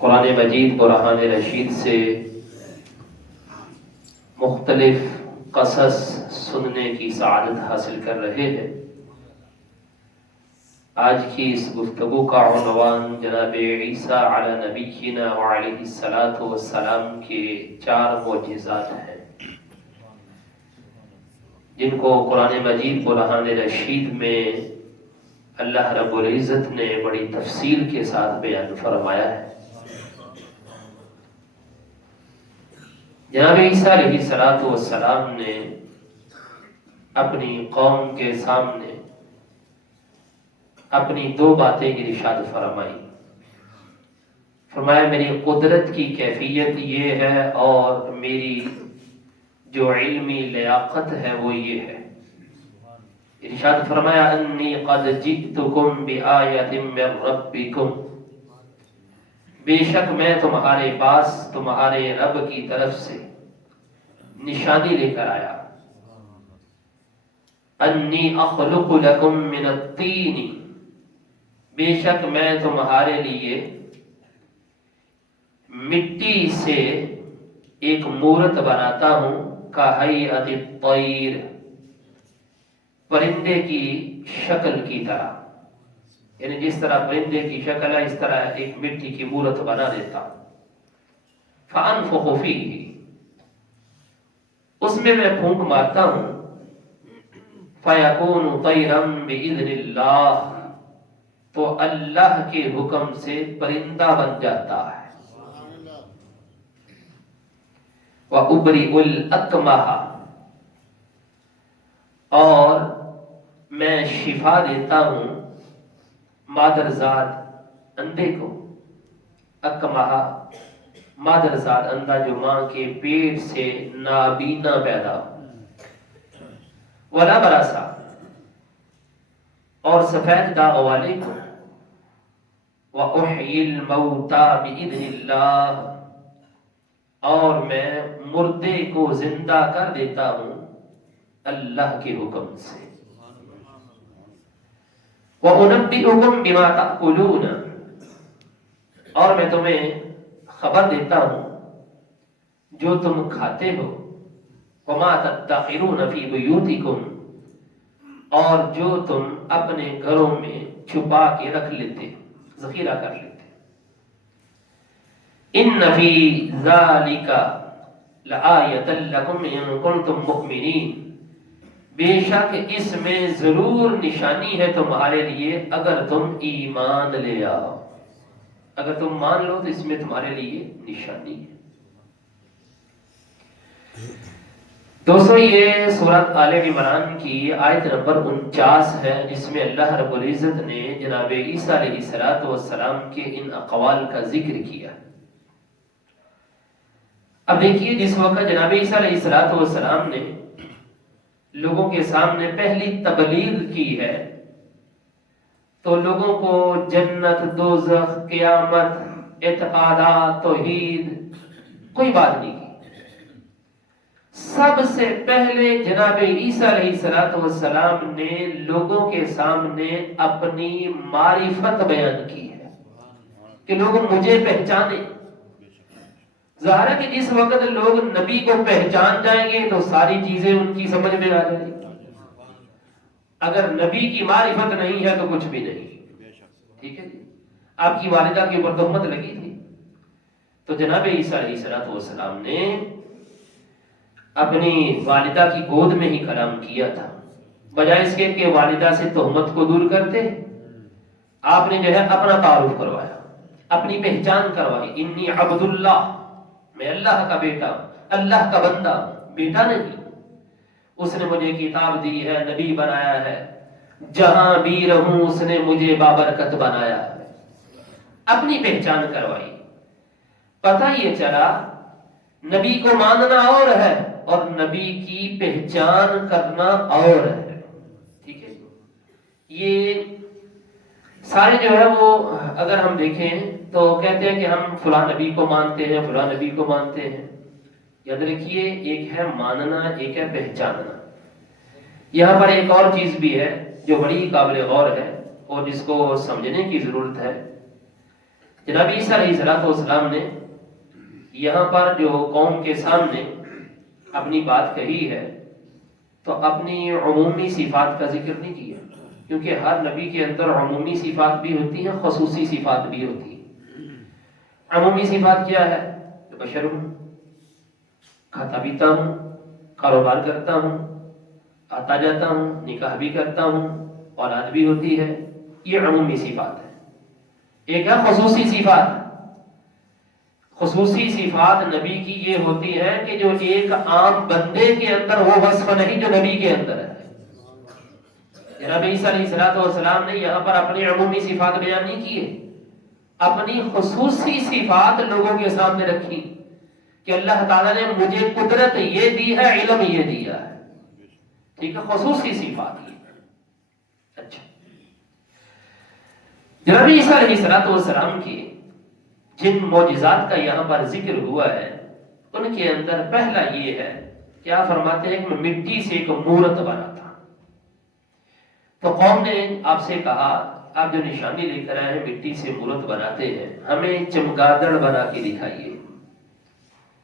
قرآن مجید برہان رشید سے مختلف قصص سننے کی سعادت حاصل کر رہے ہیں۔ آج کی اس گفتگو کا عنوان جناب عیسیٰ علی نبینا وعلیہ الصلاۃ والسلام کے 4 معجزات ہیں، جن کو قرآن مجید برہان رشید میں اللہ رب العزت نے بڑی تفصیل کے ساتھ بیان فرمایا ہے۔ جناب عیسیٰ علیہ الصلاۃ والسلام نے اپنی قوم کے سامنے اپنی 2 باتیں ارشاد فرمائی۔ فرمایا میری قدرت کی کیفیت یہ ہے اور میری جو علمی لیاقت ہے وہ یہ ہے۔ ارشاد فرمایا انی قد جئتکم بآیۃ من ربکم، بے شک میں تمہارے پاس تمہارے رب کی طرف سے نشانی لے کر آیا۔ انی اخلق لکم من الطین، بے شک میں تمہارے لیے مٹی سے ایک مورت بناتا ہوں، کہیئۃ الطیر، پرندے کی شکل کی طرح، یعنی جس طرح پرندے کی شکل ہے اس طرح ایک مٹی کی مورت بنا دیتا ہوں۔ فانفخ فیہ، اس میں پھونک مارتا ہوں، فیکون طیرا باذن اللہ، تو اللہ کے حکم سے پرندہ بن جاتا ہے۔ وَأُبْرِئُ الْأَكْمَحَ، اور میں شفا دیتا ہوں مادرزاد اندھے کو۔ اکمہا مادرزاد اندھا جو ماں کے پیٹ سے نابینا پیدا ہو۔ ولا براسا، اور سفید داغ والے کو۔ وَأُحْيِي الْمَوْتَى بِإِذْنِ اللَّهِ، اور میں مردے کو زندہ کر دیتا ہوں اللہ کے حکم سے۔ وَأُنَبِّئُكُم بِمَا تَأْكُلُونَ، اور میں تمہیں خبر دیتا ہوں جو تم کھاتے ہو۔ وَمَا تَدَّخِرُونَ فِي بُيُوتِكُمْ، اور جو تم اپنے گھروں میں چھپا کے رکھ لیتے، ذخیرہ کر لیتے۔ إِنَّ فِي ذَلِكَ لَآیَةً لَكُمْ إِن كُنتُم مُؤْمِنِینَ، بے شک اس میں ضرور نشانی ہے تمہارے لیے اگر تم ایمان لے آؤ۔ اگر تم مان لو تو اس میں تمہارے لیے نشانی ہے۔ دوستو یہ سورۃ آل عمران کی آیت نمبر 49 ہے، جس میں اللہ رب العزت نے جناب عیسیٰ علیہ الصلوۃ والسلام کے ان اقوال کا ذکر کیا۔ اب دیکھیے، جس وقت جناب عیسیٰ علیہ الصلوۃ والسلام نے لوگوں کے سامنے پہلی تبلیغ کی ہے تو لوگوں کو جنت، دوزخ، قیامت، اعتقادات، توحید کوئی بات نہیں کی۔ سب سے پہلے جناب عیسیٰ علیہ الصلوۃ والسلام نے لوگوں کے سامنے اپنی معرفت بیان کی ہے کہ لوگ مجھے پہچانیں۔ ظاہر ہے کہ جس وقت لوگ نبی کو پہچان جائیں گے تو ساری چیزیں ان کی سمجھ میں آ جائیں گی۔ اگر نبی کی معرفت نہیں ہے تو کچھ بھی نہیں۔ ٹھیک ہے جی، آپ کی والدہ کے اوپر تہمت لگی تھی تو جناب عیسیٰ علیہ الصلوۃ والسلام نے اپنی والدہ کی گود میں ہی کلام کیا تھا، بجائے اس کے کہ والدہ سے تہمت کو دور کرتے آپ نے جو ہے اپنا تعارف کروایا، اپنی پہچان کروائی۔ انی عبد اللہ، میں اللہ کا بیٹا ہوں، اللہ کا بندہ، بیٹا نہیں۔ اس نے مجھے کتاب دی ہے، نبی بنایا ہے، جہاں بھی رہوں اس نے مجھے بابرکت بنایا ہے، اپنی پہچان کروائی۔ پتہ یہ چلا نبی کو ماننا اور ہے اور نبی کی پہچان کرنا اور ہے۔ ٹھیک ہے، یہ سارے جو ہے وہ اگر ہم دیکھیں تو کہتے ہیں کہ ہم فلاں نبی کو مانتے ہیں، فلاں نبی کو مانتے ہیں۔ یاد رکھیے، ایک ہے ماننا، ایک ہے پہچاننا۔ یہاں پر ایک اور چیز بھی ہے جو بڑی قابل غور ہے اور جس کو سمجھنے کی ضرورت ہے۔ جناب عیسیٰ علیہ السلام نے یہاں پر جو قوم کے سامنے اپنی بات کہی ہے تو اپنی عمومی صفات کا ذکر نہیں کیا، کیونکہ ہر نبی کے اندر عمومی صفات بھی ہوتی ہیں، خصوصی صفات بھی ہوتی ہیں۔ عمومی صفات کیا ہے؟ بشر ہوں، کھاتا پیتا ہوں، کاروبار کرتا ہوں، آتا جاتا ہوں، نکاح بھی کرتا ہوں، اولاد بھی ہوتی ہے، یہ عمومی صفات ہے۔ ایک ہے خصوصی صفات۔ خصوصی صفات نبی کی یہ ہوتی ہے کہ جو ایک عام بندے کے اندر وہ وصف نہیں جو نبی کے اندر ہے۔ جناب عیسیٰ علیہ السلام نے یہاں پر اپنی عمومی صفات بیان نہیں کیے، اپنی خصوصی صفات لوگوں کے سامنے رکھی کہ اللہ تعالیٰ نے مجھے قدرت یہ دی ہے، علم یہ دیا ہے، ٹھیک ہے، خصوصی صفات یہ۔ اچھا، جناب عیسیٰ علیہ السلام کی جن معجزات کا یہاں پر ذکر ہوا ہے ان کے اندر پہلا یہ ہے کہ آپ فرماتے ہیں کہ میں مٹی سے ایک مورت بنا تھا۔ تو قوم نے آپ سے کہا آپ جو نشانی لے کر آئے ہیں مٹی سے مورت بناتے ہیں، ہمیں چمگادڑ بنا کے دکھائیے۔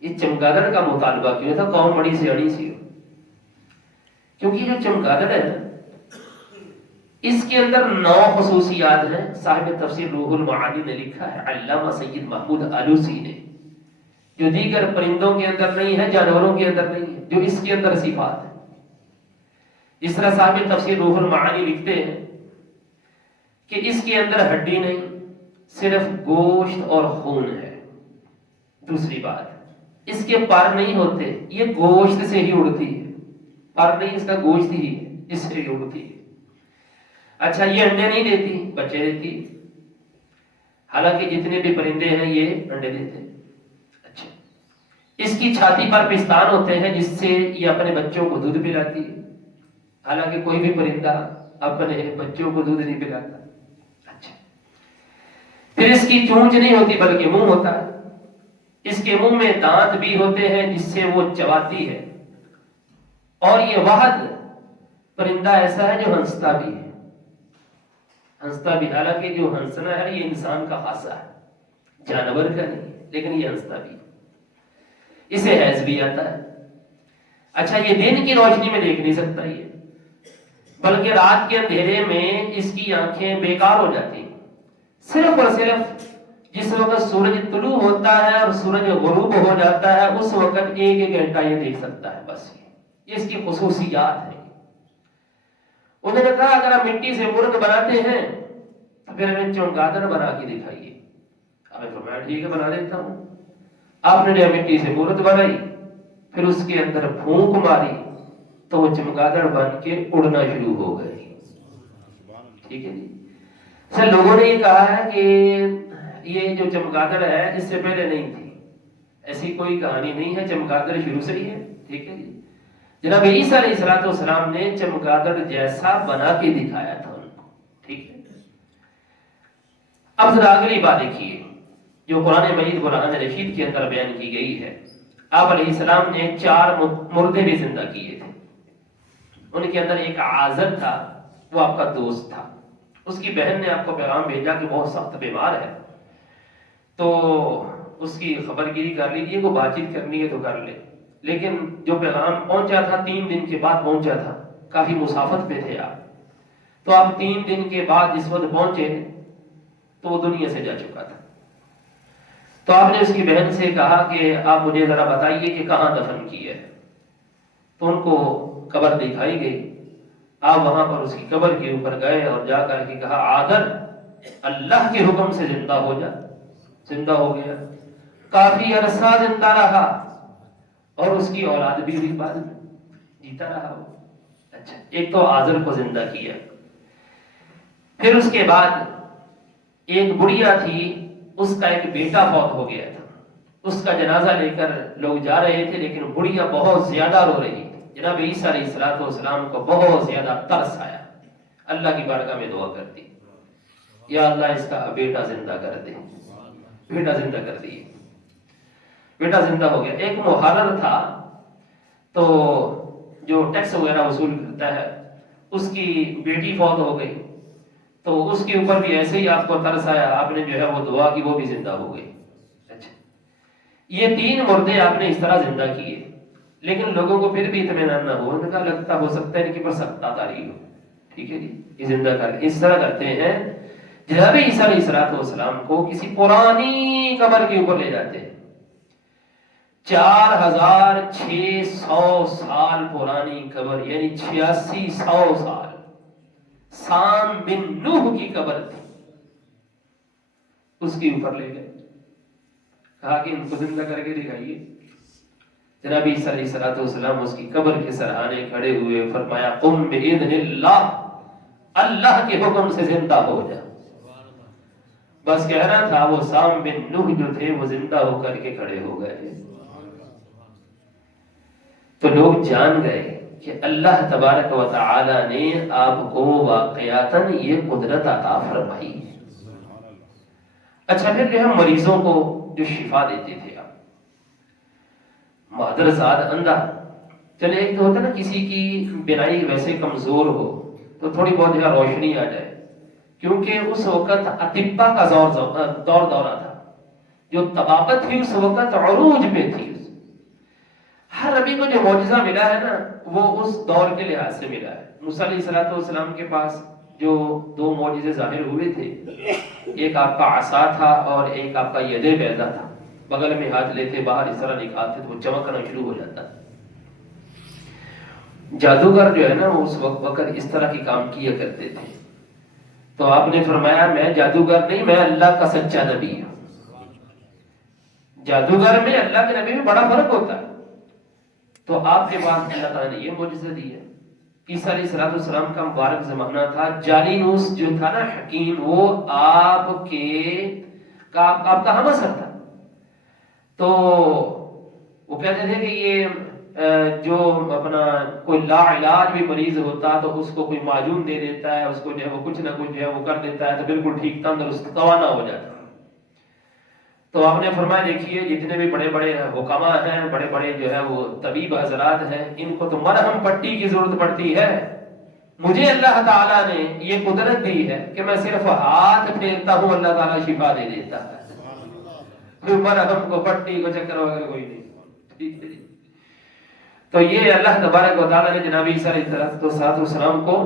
یہ چمگادڑ کا مطالبہ کیوں تھا؟ قوم بڑی سیاڑی سی ہو، کیونکہ جو چمگادڑ ہے اس کے اندر 9 خصوصیات ہیں۔ صاحب تفسیر روح المعانی نے لکھا ہے، علامہ سید محمود آلوسی نے، جو دیگر پرندوں کے اندر نہیں ہے، جانوروں کے اندر نہیں ہے، جو اس کے اندر صفات ہے۔ اس طرح صاحب تفسیر روح المعانی لکھتے ہیں کہ اس کے اندر ہڈی نہیں، صرف گوشت اور خون ہے۔ دوسری بات، اس کے پر نہیں ہوتے، یہ گوشت سے ہی اڑتی ہے، پر نہیں، اس کا گوشت ہی ہے، اس سے ہی اڑتی ہے۔ اچھا، یہ انڈے نہیں دیتی، بچے دیتی، حالانکہ جتنے بھی پرندے ہیں یہ انڈے دیتے ہیں۔ اچھا، اس کی چھاتی پر پستان ہوتے ہیں جس سے یہ اپنے بچوں کو دودھ پلاتی ہے، حالانکہ کوئی بھی پرندہ اپنے بچوں کو دودھ نہیں پلاتا۔ اچھا، پھر اس کی چونچ نہیں ہوتی بلکہ منہ ہوتا ہے، اس کے منہ میں دانت بھی ہوتے ہیں جس سے وہ چباتی ہے، اور یہ واحد پرندہ ایسا ہے جو ہنستا بھی ہے، ہنستا بھی، حالانکہ جو ہنسنا ہے یہ انسان کا خاصہ ہے، جانور کا نہیں، لیکن یہ ہنستا بھی، اسے حیض بھی آتا ہے۔ اچھا، یہ دن کی روشنی میں دیکھ نہیں سکتا یہ، بلکہ رات کے اندھیرے میں اس کی آنکھیں بیکار ہو جاتی ہیں، صرف اور صرف جس وقت سورج طلوع ہوتا ہے اور سورج غروب ہو جاتا ہے اس وقت ایک گھنٹہ یہ دیکھ سکتا ہے، بس یہ اس کی خصوصیات ہے۔ انہوں نے کہا اگر آپ مٹی سے مورت بناتے ہیں تو پھر ہمیں چمگادڑ بنا کے دکھائیے۔ آپ نے فرمایا ٹھیک ہے، بنا دیتا ہوں۔ آپ نے جب مٹی سے مورت بنائی، پھر اس کے اندر پھونک ماری تو وہ چمگادڑ بن کے اڑنا شروع ہو گئی۔ ٹھیک ہے جی، سر لوگوں نے یہ کہا ہے کہ یہ جو چمگادڑ ہے اس سے پہلے نہیں تھی، ایسی کوئی کہانی نہیں ہے، چمگادڑ شروع سے ہی ہے۔ ٹھیک ہے جی، جناب عیسیٰ علیہ السلام نے چمگادڑ جیسا بنا کے دکھایا تھا ان کو۔ ٹھیک ہے، اب ذرا اگلی بات دیکھیے جو قرآن مجید برہان رشید کے اندر بیان کی گئی ہے۔ آپ علیہ السلام نے 4 مردے بھی زندہ کیے تھے، ان کے اندر ایک عازر تھا، وہ آپ کا دوست تھا، اس کی بہن نے آپ کو پیغام بھیجا کہ بہت سخت بیمار ہے، تو اس کی خبر گیری کر لیجیے، کو بات چیت کرنی ہے تو کر لے۔ لیکن جو پیغام پہنچا تھا 3 دن کے بعد پہنچا تھا، کافی مسافت پہ تھے آپ، تو آپ 3 دن کے بعد جس وقت پہنچے تو وہ دنیا سے جا چکا تھا۔ تو آپ نے اس کی بہن سے کہا کہ آپ مجھے ذرا بتائیے کہ کہاں دفن کی ہے، تو ان کو قبر دکھائی گئی۔ آپ وہاں پر اس کی قبر کے اوپر گئے اور جا کر کے کہا عادر اللہ کے حکم سے زندہ ہو جا۔ زندہ ہو گیا، کافی عرصہ زندہ رہا اور اس کی اولاد بھی ہوئی، بعد میں جیتا رہا وہ۔ اچھا، ایک تو عازر کو زندہ کیا، پھر اس کے بعد ایک بڑھیا تھی، اس کا ایک بیٹا فوت ہو گیا تھا، اس کا جنازہ لے کر لوگ جا رہے تھے لیکن بڑھیا بہت زیادہ رو رہی تھی۔ جناب عیسیٰ علیہ السلام کو بہت زیادہ ترس آیا، اللہ کی بارگاہ میں دعا کر دی، یا اللہ اس کا بیٹا زندہ کر دے۔ بیٹا زندہ کر دیے، بیٹا زندہ ہو گیا۔ ایک محرر تھا تو جو ٹیکس وغیرہ وصول کرتا ہے، اس کی بیٹی فوت ہو گئی، تو اس کے اوپر بھی ایسے ہی آپ کو ترس آیا، آپ نے جو ہے وہ دعا کی، وہ بھی زندہ ہو گئی۔ اچھا، یہ 3 مردے آپ نے اس طرح زندہ کیے، لیکن لوگوں کو پھر بھی اطمینان نہ ہو، ان کا لگتا ہو سکتا ہے ان کے پر سکتا تاری ہو، ٹھیک ہے جی، یہ زندہ کر اس طرح کرتے ہیں جناب عیسیٰ علیہ السلام کو کسی پرانی قبر کے اوپر لے جاتے ہیں، 4600 سال پرانی قبر، یعنی 8600 سال، سام بن نوح کی قبر تھی، اس کے اوپر لے گئے، کہا کہ ان کو زندہ کر کے دکھائیے۔ جناب عیسیٰ علیہ السلام اس کی قبر کے سرحانے کھڑے ہوئے، فرمایا قم بإذن اللہ، اللہ کے حکم سے زندہ ہو جا۔ بس کہنا تھا، وہ سام بن نوح جو تھے وہ زندہ ہو کر کے کھڑے ہو گئے۔ تو لوگ جان گئے کہ اللہ تبارک و تعالی نے آپ کو واقعاتاً یہ قدرت عطا فرمائی۔ اچھا، پھر جو ہم مریضوں کو جو شفا دیتے تھے، آپ مادرزاد اندھا، چلے ایک تو ہوتا نا کسی کی بینائی ویسے کمزور ہو تو تھوڑی بہت جگہ روشنی آ جائے، کیونکہ اس وقت اطباء کا دورہ تھا، جو طبابت تھی اس وقت عروج پہ تھی۔ ہر نبی کو جو معجزہ ملا ہے نا، وہ اس دور کے لحاظ سے ملا ہے۔ موسیٰ علیہ السلام کے پاس جو 2 معجزے ظاہر ہوئے تھے، ایک آپ کا عصا تھا اور ایک آپ کا ید بیضا تھا، بغل میں ہاتھ لیتے باہر اس طرح نکالتے تو وہ چمکنا شروع ہو جاتا۔ جادوگر جو ہے نا، اس وقت اس طرح کی کام کیا کرتے تھے۔ تو آپ نے فرمایا میں جادوگر نہیں، میں اللہ کا سچا نبی ہوں۔ جادوگر میں اللہ کے نبی میں بڑا فرق ہوتا ہے۔ تو آپ کے پاس اللہ تعالیٰ نے یہ معجزہ دی ہے۔ عیسیٰ علیہ السلام کا مبارک زمانہ تھا، جالینوس جو تھا نا حکیم، وہ آپ کا ہم اثر تھا۔ تو وہ کہتے تھے کہ یہ جو اپنا کوئی لا علاج بھی مریض ہوتا تو اس کو کوئی معجون دے دیتا ہے، اس کو جو ہے وہ کچھ نہ کچھ جو ہے وہ کر دیتا ہے تو بالکل ٹھیک تندرست توانا ہو جاتا ہے۔ تو آپ نے فرمایا دیکھیے جتنے بھی بڑے بڑے حکما ہیں، بڑے بڑے جو ہے وہ طبیب حضرات ہیں، ان کو تو مرہم پٹی کی ضرورت پڑتی ہے، مجھے اللہ تعالیٰ نے یہ قدرت دی ہے کہ میں صرف ہاتھ پھیرتا ہوں، اللہ تعالیٰ شفا دے دیتا ہے، کوئی مرہم کو پٹی کو چکر وغیرہ کوئی نہیں، ٹھیک ہے۔ تو یہ اللہ تبارک و تعالیٰ نے جناب عیسیٰ علیہ السلام کو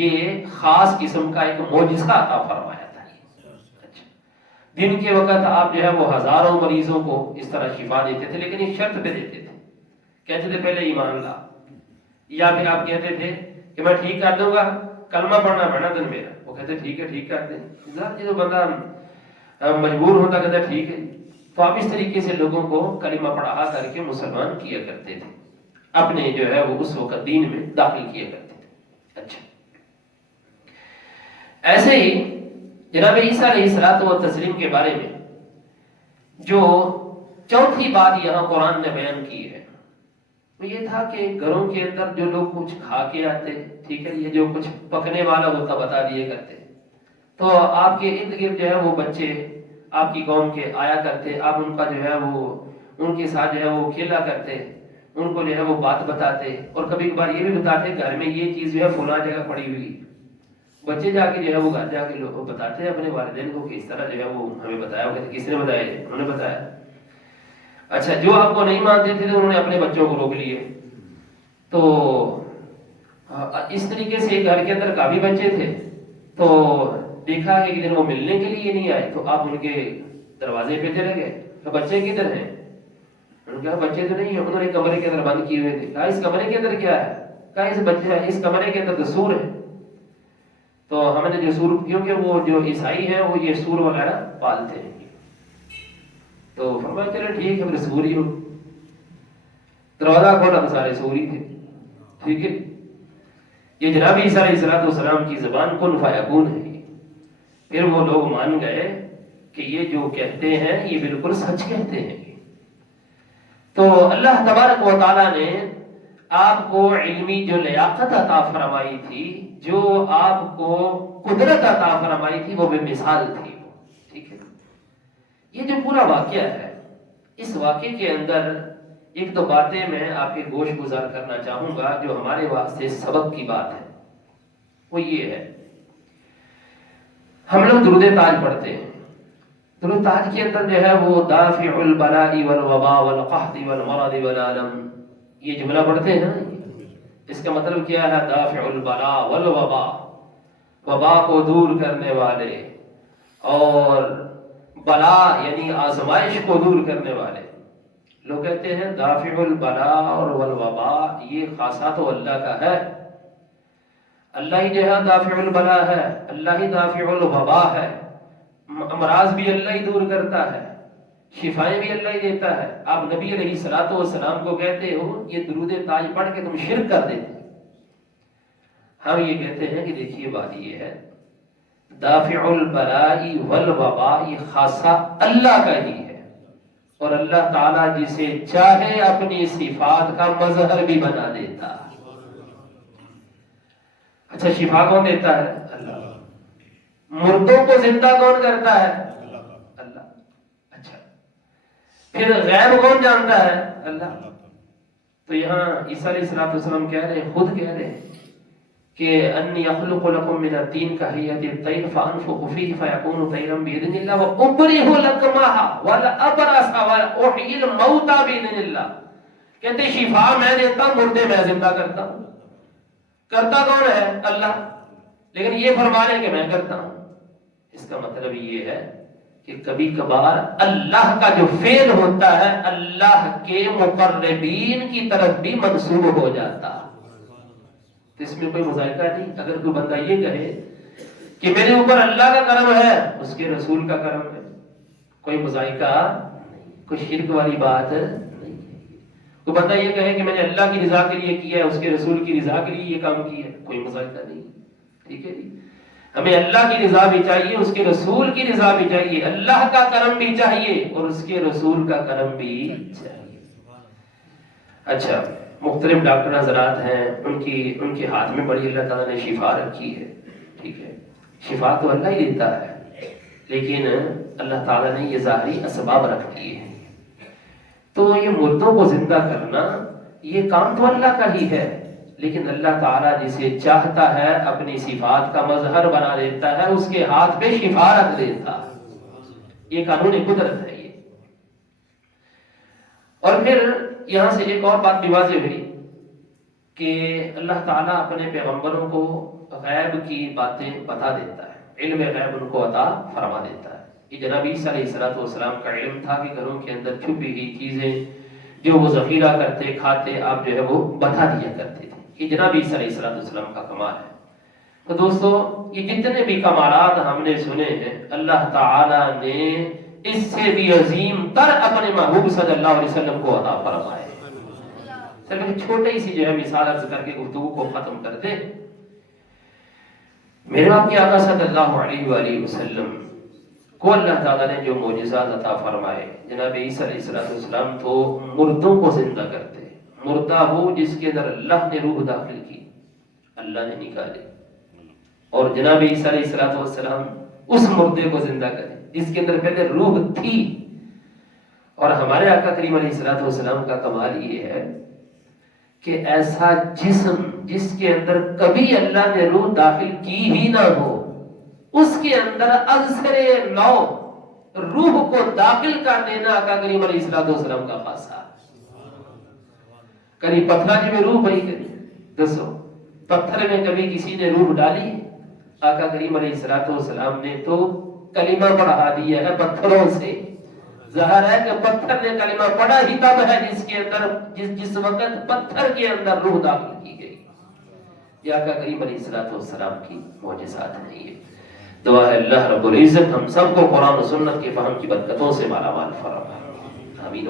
یہ خاص قسم کا ایک معجزہ عطا فرمایا تھا۔ دن کے وقت آپ جو ہے وہ ہزاروں مریضوں کو اس طرح شفا دیتے تھے، لیکن ایک شرط پہ دیتے تھے، کہتے تھے پہلے ایمان لا، یا پھر آپ کہتے تھے کہ میں ٹھیک کر دوں گا، کلمہ پڑھنا پڑنا دن میرا، وہ کہتے ٹھیک ہے ٹھیک کر دیں، جو بندہ مجبور ہوتا کہتا ٹھیک ہے۔ تو آپ اس طریقے سے لوگوں کو کلمہ پڑھا کر کے مسلمان کیا کرتے تھے، اپنے جو ہے وہ اس وقت دین میں داخل کیا کرتے تھے۔ اچھا، ایسے ہی جناب عیسیٰ علیہ السلام کے بارے میں جو چوتھی بات یہاں قرآن نے بیان کی ہے، وہ یہ تھا کہ گھروں کے اندر جو لوگ کچھ کھا کے آتے، ٹھیک ہے، یہ جو کچھ پکنے والا ہوتا بتا دیے کرتے، تو آپ کے ارد گرد جو ہے وہ بچے آپ کی قوم کے آیا کرتے، آپ ان کا جو ہے وہ ان کے ساتھ جو ہے وہ کھیلا کرتے، ان کو جو ہے وہ بات بتاتے، اور کبھی کبھار یہ بھی بتاتے گھر میں یہ چیز جو ہے فلاں جگہ پڑی ہوئی، بچے جا کے جو ہے وہ گھر جا کے لوگوں کو بتاتے ہیں اپنے والدین کو کہ اس طرح جو ہے وہ ہمیں بتایا، وہ کہتے کس نے بتایا؟ انہوں نے بتایا۔ اچھا، جو آپ کو نہیں مانتے تھے تو انہوں نے اپنے بچوں کو روک لیے۔ تو اس طریقے سے گھر کے اندر کافی بچے تھے، تو دیکھا کہ ایک دن وہ ملنے کے لیے نہیں آئے، تو آپ ان کے دروازے پہ چلے گئے، تو بچے کدھر ہیں؟ انہوں نے کہا بچے تو نہیں ہیں، انہوں نے کمرے کے اندر بند کیے ہوئے تھے۔ کہا اس کمرے کے اندر کیا ہے؟ کہا اس کمرے کے اندر تو سور ہے۔ تو ہم نے جو سور، کیونکہ وہ جو عیسائی ہیں وہ یہ سور وغیرہ پالتے ہیں، تو فرمایا چلے ٹھیک ہے، پھر سور ہی ہو۔ دروازہ کھولا تو سارے سور ہی تھے، ٹھیک ہے۔ یہ جناب عیسیٰ علیہ السلام کی زبان کن فیکون ہے۔ پھر وہ لوگ مان گئے کہ یہ جو کہتے ہیں یہ بالکل سچ کہتے ہیں۔ تو اللہ تبارک و تعالیٰ نے آپ کو علمی جو لیاقت عطا فرمائی تھی، جو آپ کو قدرت عطا فرمائی تھی، وہ بے مثال تھی، ٹھیک ہے۔ یہ جو پورا واقعہ ہے، اس واقعے کے اندر ایک دو باتیں میں آپ کے گوش گزار کرنا چاہوں گا جو ہمارے واسطے سبق کی بات ہے، وہ یہ ہے ہم لوگ درود تاج پڑھتے ہیں. درود تاج کے اندر جو ہے وہ دافع البلاء والوباء والقحط والمرض والعالم یہ جملہ پڑھتے ہیں نا. اس کا مطلب کیا ہے؟ دافع البلاء والوباء، وبا کو دور کرنے والے اور بلا یعنی آزمائش کو دور کرنے والے. لوگ کہتے ہیں دافع البلاء اور والوباء یہ خاصہ تو اللہ کا ہے. اللہ ہی جو ہے دافع البلاء ہے، اللہ ہی دافع الوباء ہے. امراض بھی اللہ ہی دور کرتا ہے، شفائیں بھی اللہ ہی دیتا ہے. آپ نبی علیہ الصلوۃ والسلام کو کہتے ہو یہ درود تاج پڑھ کے تم شرک کر دیتے. ہم یہ کہتے ہیں کہ دیکھیے بات یہ ہے دافع البلاء والوباء یہ خاصہ اللہ کا ہی ہے، اور اللہ تعالیٰ جسے چاہے اپنی صفات کا مظہر بھی بنا دیتا. اچھا شفا کون دیتا ہے؟ اللہ. مردوں کو زندہ کون کرتا ہے؟ اللہ. اچھا پھر غیب کون جانتا ہے؟ اللہ. تو یہاں عیسیٰ علیہ السلام کہہ رہے ہیں، خود کہہ رہے ہیں کہ انی اخلق لکم من الطین کہیئۃ الطیر فانفخ فیہ فیکون طیرا باذن اللہ وابرئ الأکمہ والابرص واحیی الموتى باذن اللہ. کہتے شفا میں دیتا ہوں، مردے میں زندہ کرتا ہوں. کرتا کون ہے؟ اللہ. لیکن یہ فرما رہے کہ میں کرتا ہوں. اس کا مطلب یہ ہے کہ کبھی کبھار اللہ کا جو فعل ہوتا ہے اللہ کے مقربین کی طرف بھی منسوب ہو جاتا. اس میں کوئی مذائقہ نہیں. اگر کوئی بندہ یہ کہے کہ میرے اوپر اللہ کا کرم ہے، اس کے رسول کا کرم ہے، کوئی مذائقہ نہیں، کوئی شرک والی بات نہیں. کوئی بندہ یہ کہے کہ میں نے اللہ کی رضا کے لیے کیا ہے، اس کے رسول کی رضا کے لیے یہ کام کیا ہے، کوئی مذائقہ نہیں. ٹھیک ہے جی. ہمیں اللہ کی رضا بھی چاہیے، اس کے رسول کی رضا بھی چاہیے، اللہ کا کرم بھی چاہیے اور اس کے رسول کا کرم بھی چاہیے. اچھا مختلف ڈاکٹر حضرات ہیں، ان کے ہاتھ میں بڑی اللہ تعالیٰ نے شفا رکھی ہے. ٹھیک ہے شفا تو اللہ ہی دیتا ہے، لیکن اللہ تعالیٰ نے یہ ظاہری اسباب رکھ دیے ہیں. تو یہ مردوں کو زندہ کرنا یہ کام تو اللہ کا ہی ہے، لیکن اللہ تعالیٰ جسے چاہتا ہے اپنی صفات کا مظہر بنا دیتا ہے، اس کے ہاتھ پہ شفا رکھ دیتا. یہ قانون قدرت ہے یہ. اور پھر یہاں سے ایک اور بات بھی واضح ہوئی کہ اللہ تعالیٰ اپنے پیغمبروں کو غیب کی باتیں بتا دیتا ہے، علم غیب ان کو عطا فرما دیتا ہے. یہ جناب عیسیٰ علیہ السلام کا علم تھا کہ گھروں کے اندر چھپی ہوئی چیزیں جو وہ ذخیرہ کرتے کھاتے آپ جو ہے وہ بتا دیا کرتے تھے. یہ جناب عیسیٰ علیہ السلام کا کمال ہے. تو دوستو یہ جتنے بھی کمالات ہم نے سنے ہیں اللہ تعالیٰ نے اس سے بھی عظیم تر اپنے محبوب صلی اللہ علیہ وسلم کو عطا فرمائے. چلو چھوٹی سی جو ہے مثال عرض کر کے گفتگو کو ختم کر دیں. میرے باپ کے آقا صلی اللہ علیہ وآلہ وسلم کو اللہ تعالیٰ نے جو معجزات عطا فرمائے، جناب عیسیٰ علیہ السلام تو مردوں کو زندہ کرتے. مردہ ہو جس کے اندر اللہ نے روح داخل کی، اللہ نے نکالے، اور جناب عیسیٰ علیہ السلام اس مردے کو زندہ کرے جس کے اندر پہلے روح تھی. اور ہمارے آقا کریم علیہ السلام کا کمال یہ ہے کہ ایسا جسم جس کے اندر کبھی اللہ نے روح داخل کی ہی نہ ہو، اس کے اندر ازسر نو روح کو داخل کر دینا آقا کریم علیہ السلام کا خاصہ. کبھی پتھر میں روح بھائی دسو پتھر میں کبھی کسی نے روح ڈالی؟ آقا کریم علیہ السلام نے تو کلمہ پڑھا دیا ہے پتھروں سے. ظاہر ہے کہ پتھر نے کلمہ پڑھا ہی تب ہے جس کے اندر جس وقت پتھر کے اندر روح داخل کی گئی. یہ آقا کریم علیہ السلام کی معجزات ہیں. یہ دعا ہے اللہ رب العزت ہم سب کو قرآن و سنت کے فہم کی برکتوں سے مالا مال فرمائے. آمین.